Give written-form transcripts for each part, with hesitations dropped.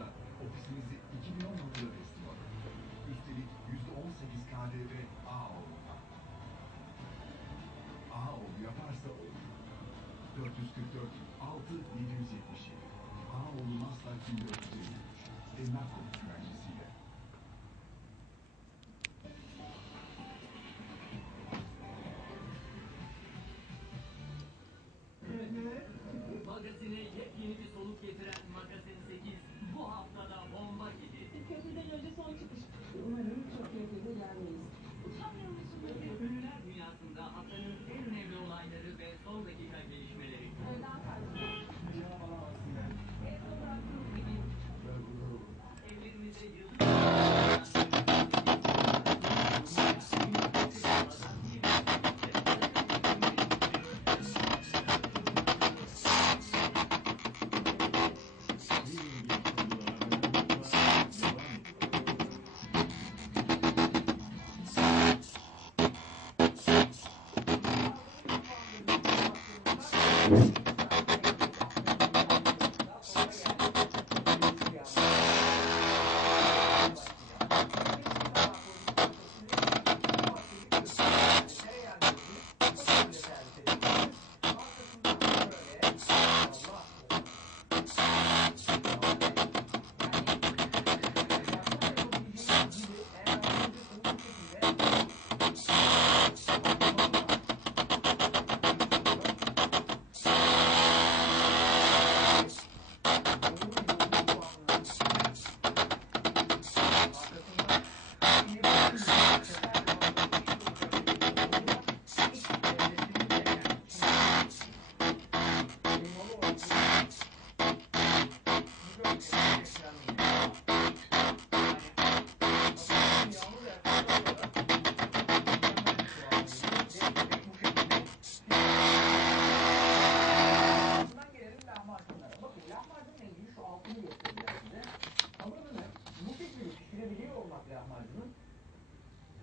Ağustos'ta ofisimizi 2016'da teslim alın. Üstelik %18 KDV Ağoğlu'nda. Ağoğlu yaparsa olur. 444 6 777. Ağoğlu Maslak 1453. Emlak Konut güvencesiyle. Magazine yepyeni bir soluk getiren Magazin 8 bu haftada bomba gibi. Köprüden önce son çıkış. Umarım çok yakında gelmeyiz. Utanmıyor musunuz? Ünlüler dünyasında haftanın en önemli olayları ve son dakika gelişmeleri. Evden kaçtım. Cevap alamazsın ben. Evde bıraktığım gibi. Evlerinize yıldız...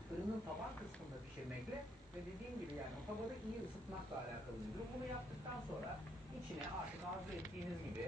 Fırının taban kısmında pişirmekle ve dediğim gibi yani o tabanı iyi ısıtmakla alakalı bir durum. Bunu yaptıktan sonra içine artık arzu ettiğiniz gibi